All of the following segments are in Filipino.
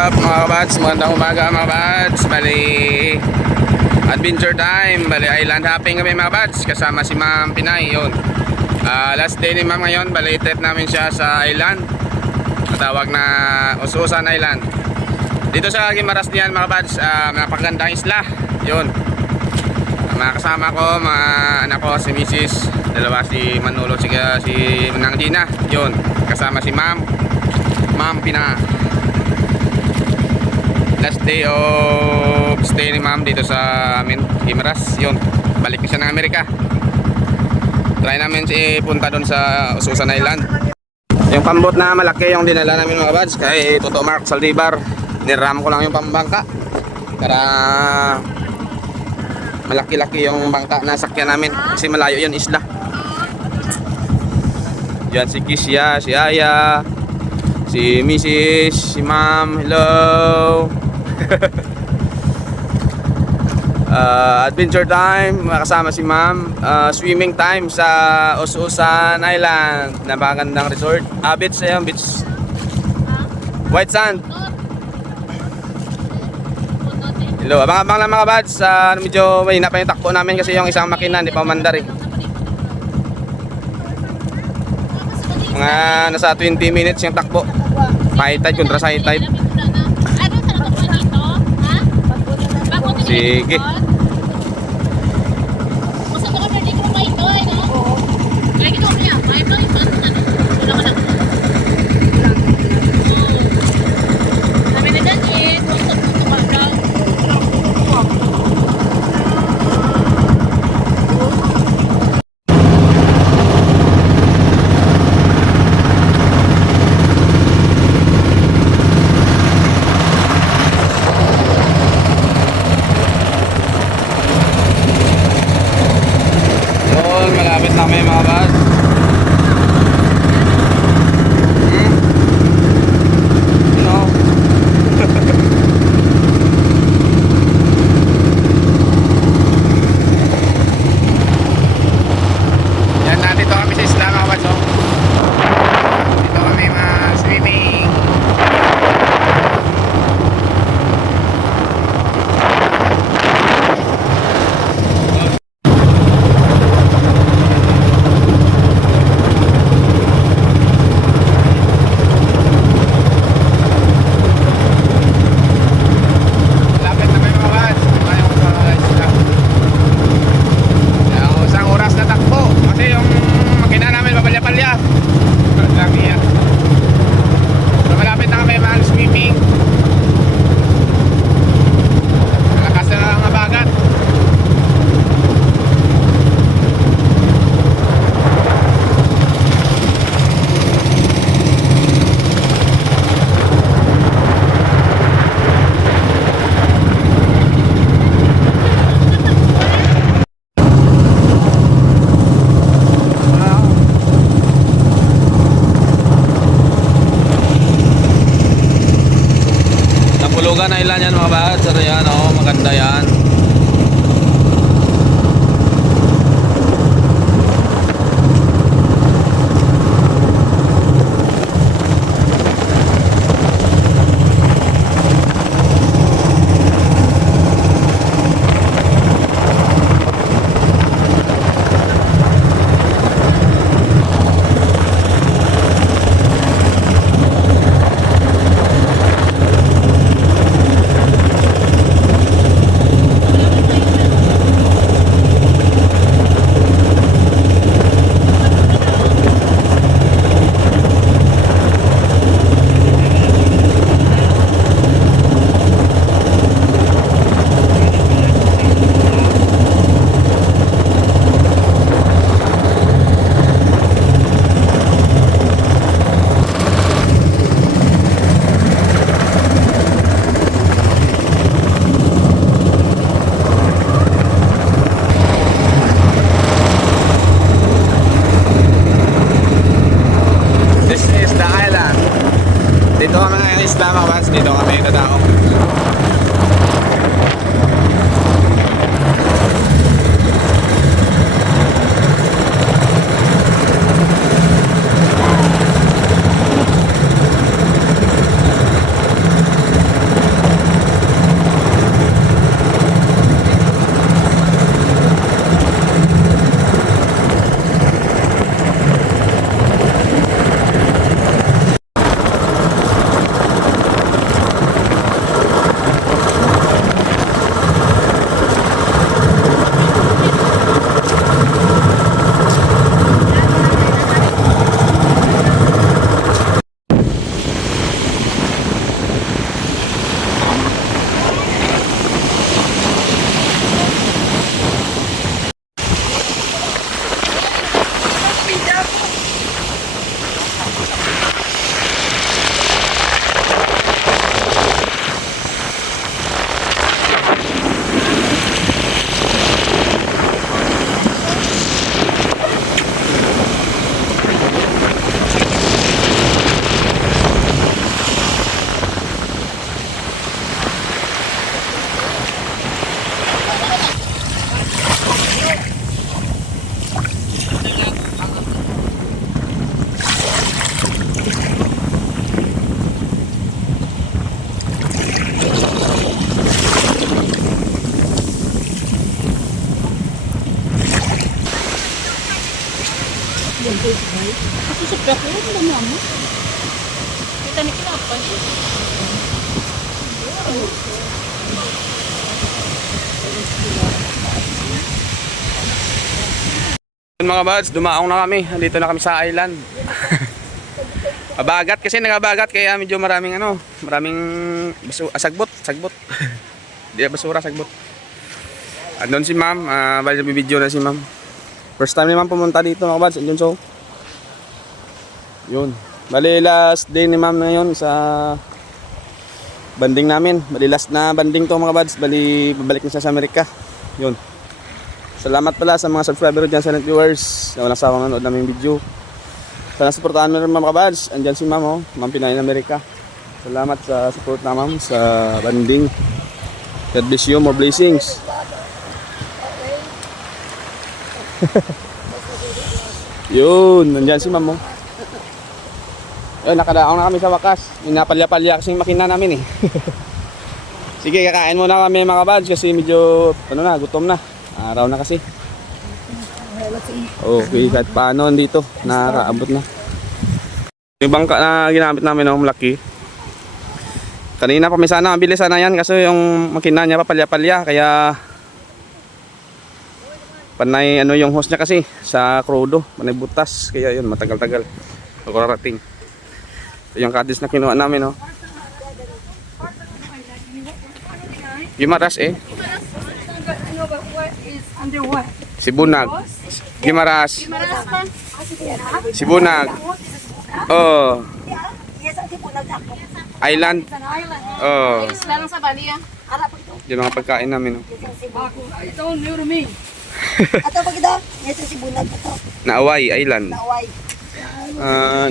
up mga kabads? Magandang umaga mga kabads. Bali, adventure time. Bali, island hopping kami mga kabads. Kasama si Ma'am Pinay yun. Last day ni Ma'am ngayon. Bali, trip namin siya sa island. Matawag na Ususan Island. Dito sa Guimaras niyan mga kabads. Napakagandang isla. Yun. Mga kasama ko, mga anak ko, si Mrs. Dalawa, si Manolo, si Manang Gina. Yun. Kasama si Ma'am Pinay. Last day of stay ni Ma'am dito sa amin, Guimaras. Yun, balik siya ng Amerika. Try namin punta doon sa Ususan Island. Yung pambot na malaki yung dinala namin mga bads kay Toto Mark Saldivar. Niram ko lang yung pambangka para malaki-laki yung bangka na sakyan namin kasi malayo yun isla. Yan si Kisya, si Aya, si Mrs., si Ma'am, hello. Adventure time, kasama si Ma'am. Swimming time sa Ususan Island, napakagandang resort. Beach yan, beach. White sand. Hello, abang-abang lang mga bads. Medyo mahina pa yung takbo namin kasi yung isang makina hindi pa mandar eh. Mga nasa 20 minutes yung takbo. High tide kontra high tide. Sige. Malapit na kami mga bad. Yan, nandito kami sa isla mga bad. Dito kami swimming. Napulugan na ilan yan mga bahat. Pero yan maganda yan. Dito kami ngayon isla mga bads. Dito kami dadao. Mga buds, dumaong na kami. Nandito na kami sa island. Abagat kasi nagabagat kaya medyo maraming maraming sagbot. Di basura, sagbot. Andun si ma'am, bali video na si ma'am. First time ni ma'am pumunta dito mga buds, andun so. Yun. Bali last day ni ma'am ngayon sa banding namin. Bali last na banding to mga buds, bali pabalik na siya sa Amerika. Yun. Salamat pala sa mga subscriber dyan, silent viewers na walang sawang nanood namin video. Sana supportahan mo rin mga kabads. Andyan si ma'am, Ma'am Pinay ng Amerika. Salamat sa support na ma'am sa banding. God bless you, more blessings. Yun, nandyan si ma'am. Yun, nakadaong na kami sa wakas. Minapalya-palya kasing makina namin eh. Sige, kakain muna kami mga kabads kasi medyo gutom na. Araw na kasi. Okay, kahit paano dito, nakaabot na. Yung bangka na ginamit namin malaki. Kanina pa may sana, mabilis sana yan kasi yung makina niya papalya-palya. Kaya panay yung hose niya kasi sa krudo, panay butas. Kaya yun, matagal-tagal pagkarating. Ito yung kadis na kinuha namin. Gimaras Sibunag. Gimaras. Sibunag. Oh. Island. Oh. Isla lang sa Bali yan. Yung mga pagkain namin. Ito, new to me. Ato pag ito, ito si Bunag ito. Naaway Island. Naway.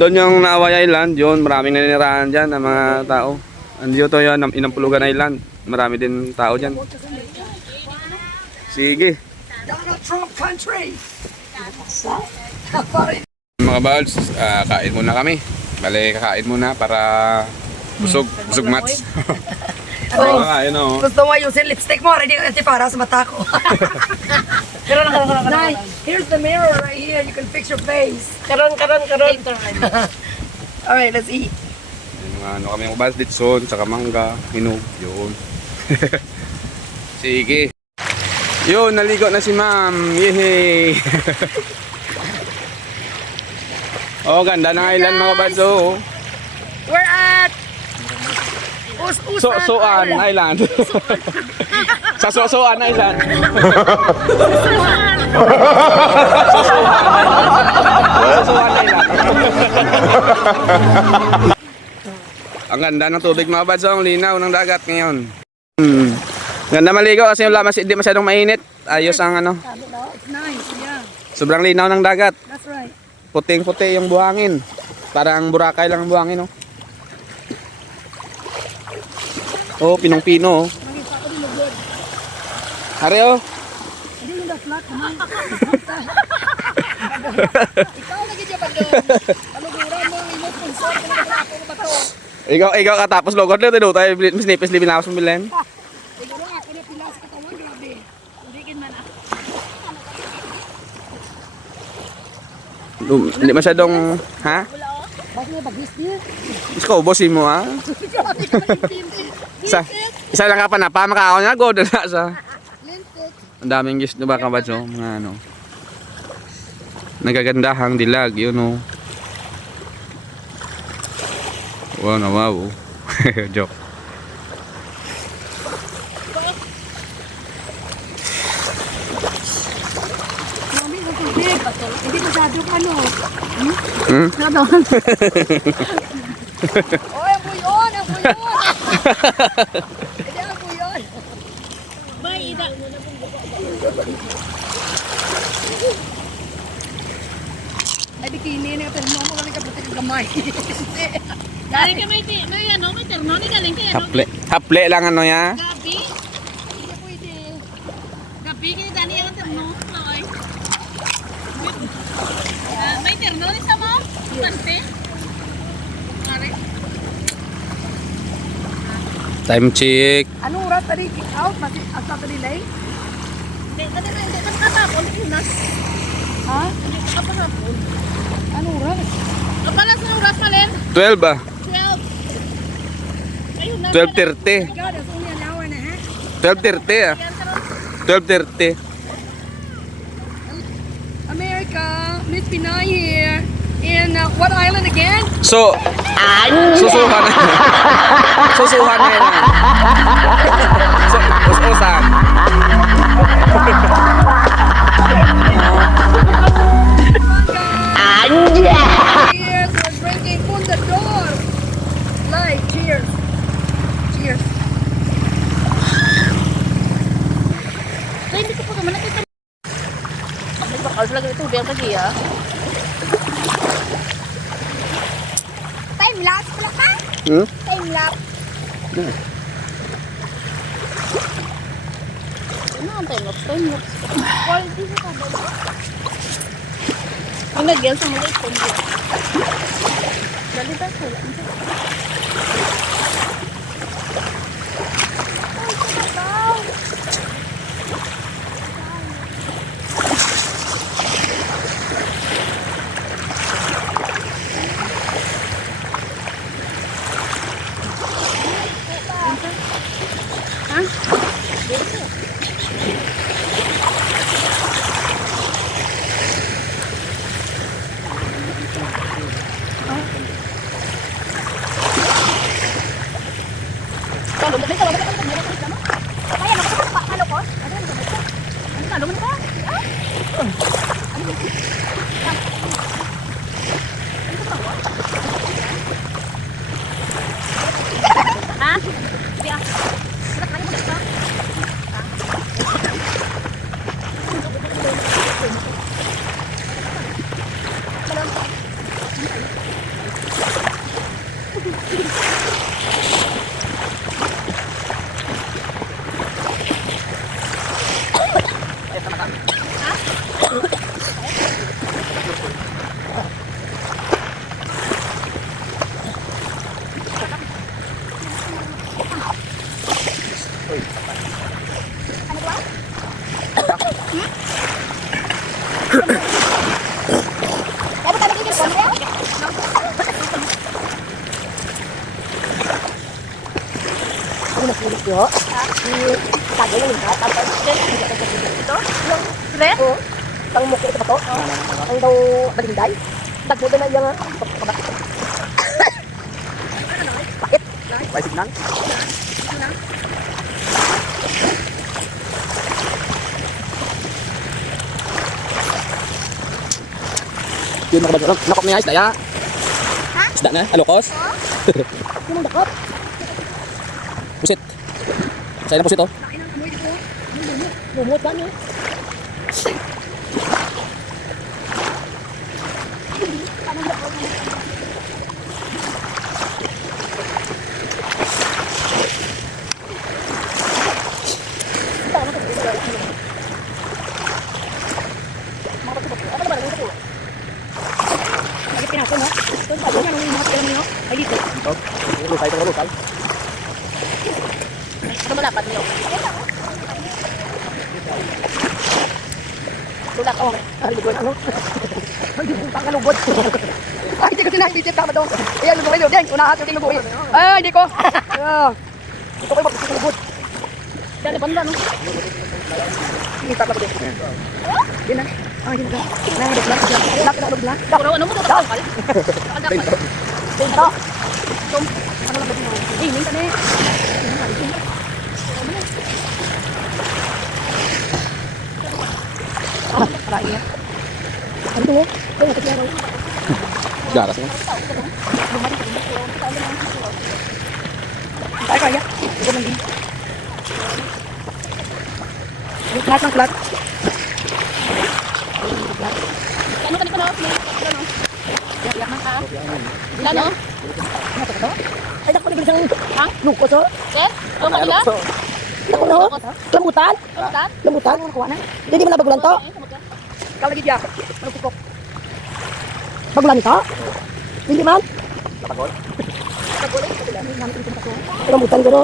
Doon yung Naaway Island, yun maraming naninirahan dyan ng mga tao. Andito yan, Inampulugan Island. Marami din tao dyan. Sige. Donald Trump country. Mga balls, kain muna kami. Bale, kakain muna para busog mats. Kakain Gusto mo ayusin lipstick mo, ready ka para sa mata ko. Nay, here's the mirror right here. You can fix your face. Karon. Alright, let's eat. Yung kami mga balls, ditson, tsaka mangga, hinog, yun. Sige. Yun, naligo na si ma'am. Yehey! Oh, ganda ng island mga buds. We're at Soan Island. Sa Soan Island. Soan Island. Ang ganda ng tubig mga buds. Ang linaw ng dagat ngayon. Ganda maligo kasi hindi masyadong mainit. Ayos ang It's nice, yeah. Sobrang linaw ng dagat. That's right. Puting-puti yung buhangin. Parang Boracay lang ang buhangin, Oh, pinong-pino, Hari, Hindi yung flat, kumain. Ikaw lagi dyan ba doon? Paluguran mo, imot kung saan ka naglapo mo ba to? Ikaw katapos logod na tayo tayo snipes libin ako sumbilen. Ikaw lang ako na pila sa katawan, grabe. Ulikin man ako. Hindi masyadong, ha? Bakit mo bagis niya? Ikaw, bossin mo, ha? Isa lang ka pa na, makakaw niya, go na sa. Ang daming gis, diba ka ba, mga nagagandahang dilag, yun, Wow na wow. Joke. Mami, matubig. Hindi masyadong Hmm? Oy, ang buyon! Ang buyon! Hindi ang buyon! Ay, bikini na pero mo kami kaputi ng gamay. Galing ka may terno ni galing ka Haple lang ya. Gabi. Hindi pwede. Gabi kini Dani ang terno. Okay. May terno ni sa mo? Pante. Pare. Time check. Anong oras tadi kick out? At sa tadi late? Hindi man katapon Pinas. Ha? Hindi ka kapahapon. Anong oras? Kapalas ng oras malen? 12 ba? 12. 12:30. God, it's only an hour and a half. 12:30 ah. 12:30. America, Miss Pinay here. In what island again? So, susuhan. Susuhan na yun. So, ususan. Cheers, we're drinking Fundador. Live, cheers. Cheers. So, hindi ko po naman nakita. Bakal lagi itu biar lagi ya. Time lapse pala ka? Hmm? Time lapse. Ano ang time lapse? Time lapse. Quality sa kada. Ang nagyan sa mga ito. Dali ba sa Red? Oo. Ang mukha ito ba to? Ang daw balinday? Dagbo na yung bakit? Paisip nang? Yun makabagyan. Nakop niya isda ya. Isda na? Alokos? Yung dakot? Pusit. Sa'yo na pusit oh. Lumot ba niya? Lukay ito, lukay. Ito malapad niyo. Tulak oh. Ay, lugod ano? Ay, di pang kalugod. Ay, hindi ko sinakitip tama doon. Ayan, lugoy doon. Deng, unahat yung lugoy. Ay, hindi ko. Ito ko yung magkakalugod. Dali banda no. Hindi pa din. Yan na. Ay, hindi ka. Nahirap lang. Lapit na ulog lang. Pero ano mo to bakal? Bakal. Bento. Ano lang ba ito? Eh, hindi ka na eh. Karai ya. Ano to? Ay, nakati araw. Garas mo. Ay, kaya. Ito man din. Lahat ng flat. Ano kanito no? Ano? Yak man ka. Ilan no? Ano to? Ay, dako ni bilang Ha? lukos oh. Sir? Ano kanila? Dako no? Lambutan. Ano? Lambutan mo nakuha na. Hindi man nabagulan to. Ikaw lagi diya. Ano pupok? Bagulan ito? Hindi man? Kapagol? Lambutan gano.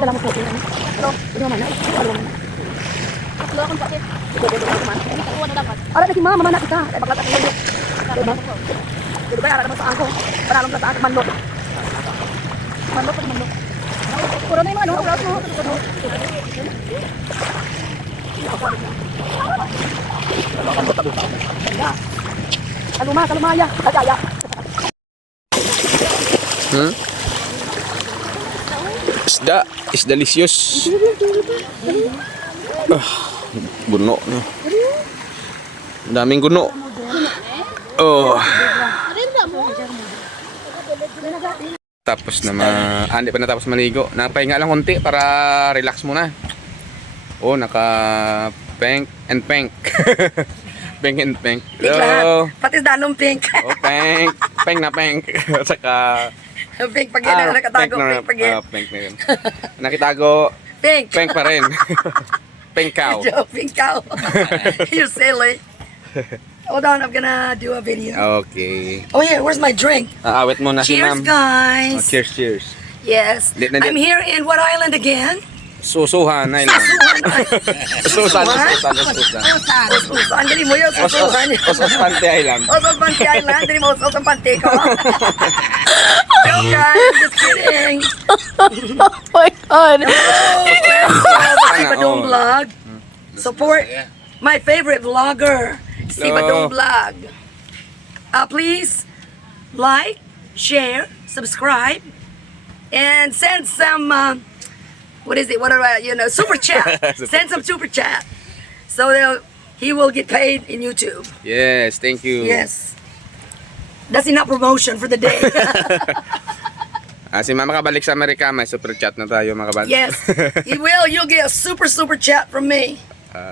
dala mo po. Pero, hindi naman na. Ano naman. Tatlo akong sakit. Hindi ko ano dapat. Ara na si mama, mama na kita. Ay, bakla tayo. Diba? Diba, ara naman sa angko. Panalong na sa angko, manlok. Manlok, manlok. Puro na yung mga ano, oras mo. Kaluma, ya. Kagaya. Is delicious. Guno no. Daming guno. Oh. Rinda mo. Tapos na hindi pa natapos maligo. Napahinga lang konti para relax muna. Oh, naka pink and pink. Pink and pink. Hello. Pati danong pink. Oh, pink. Pink na pink. At saka Pink pag yan, nakatago. Pink pag yan. pink na yun. Nakitago, Pink. pink pa rin. Pink cow. Joe, pink cow. You're silly. Hold on, I'm gonna do a video. Okay. Oh yeah, where's my drink? Awit mo na si Cheers, ma'am. guys. Oh, cheers, cheers. Yes. Di- I'm here in what island again? Susuhan, Island. Susuhan, Susuhan. Usan, dili mo yun, susuhan. Ososante Island. Usan Panty Island, dili mo usan Panty ko. Joke guys, just kidding. Oh my God. Si Badong Vlog. Support my favorite vlogger, si Hello. Badong Vlog. Please like, share, subscribe, and send some, super chat. Send some super chat. So he will get paid in YouTube. Yes, thank you. Yes. That's enough promotion for the day. Si mama kabalik sa Amerika, may super chat na tayo mga kabad. Yes. You will. You'll get a super chat from me.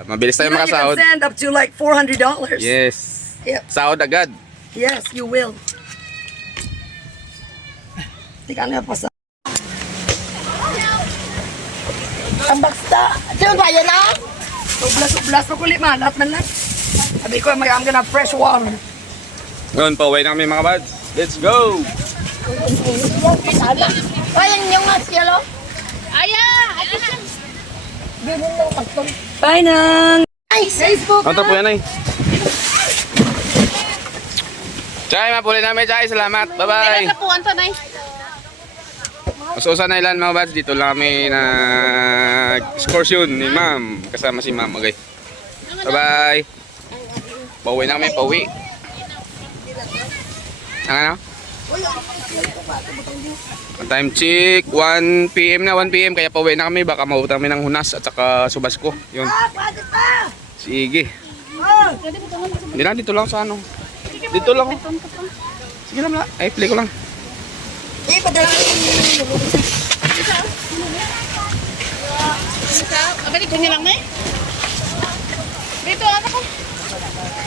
Mabilis tayo You know, you can makasahod. send up to like $400. Yes. Yep. Sahod agad. Yes, you will. Tika na pa sa... Ang baksta. Sino ba yan na? Ublas pa kulit man. Lahat man lang. Sabi ko, I'm gonna have fresh water. Ngayon, pauwi na kami mga kabad. Let's go! Kayang niyong nga siyalo? Aya! Bye nang! Ay, Facebook! Ano po yan ay? Chay, mapuli namin Chay. Salamat. Bye-bye. Kailan na po, Antonay? Ususan na ilan mga bads. Dito lang kami nag-excursion ni ma'am. Kasama si ma'am. Okay. Bye-bye. Pauwi na kami. Pauwi. Ano? Time check. 1 PM na. 1 PM. Kaya pauwi na kami. Baka mabutan kami ng hunas at saka subas ko. Yun. Sige. Hindi na. Dito lang sa ano. Dito lang. Sige lang. Ay, play ko lang. Abalik ko niya lang na eh. Dito, ano ko?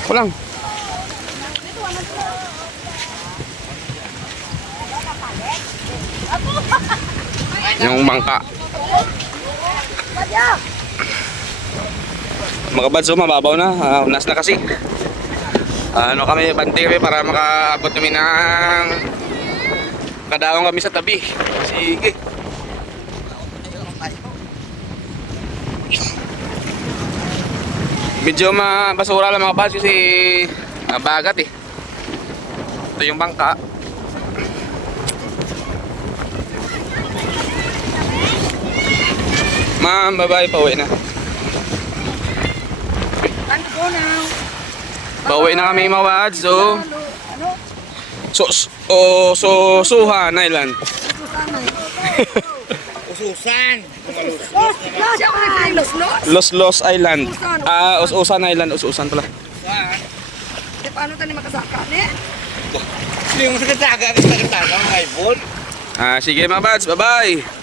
Kulang. Yung bangka. Mga badso, mababaw na. Unas na kasi. Ano kami, bante kami para makaabot kami ng kadaong kami sa tabi. Sige. Medyo mabasura lang mga badso kasi bagat eh. Ito yung bangka. Ma'am, bye-bye. Pauwi na. Time to go now. Pauwi na kami mga bads. Suhan Island. Ususan. Los Island. Ususan Island. Ususan pala. Paano tayo makasaka? Hindi yung sakit-saka. Sakit-saka. May bol. Sige mga bads. Bye-bye.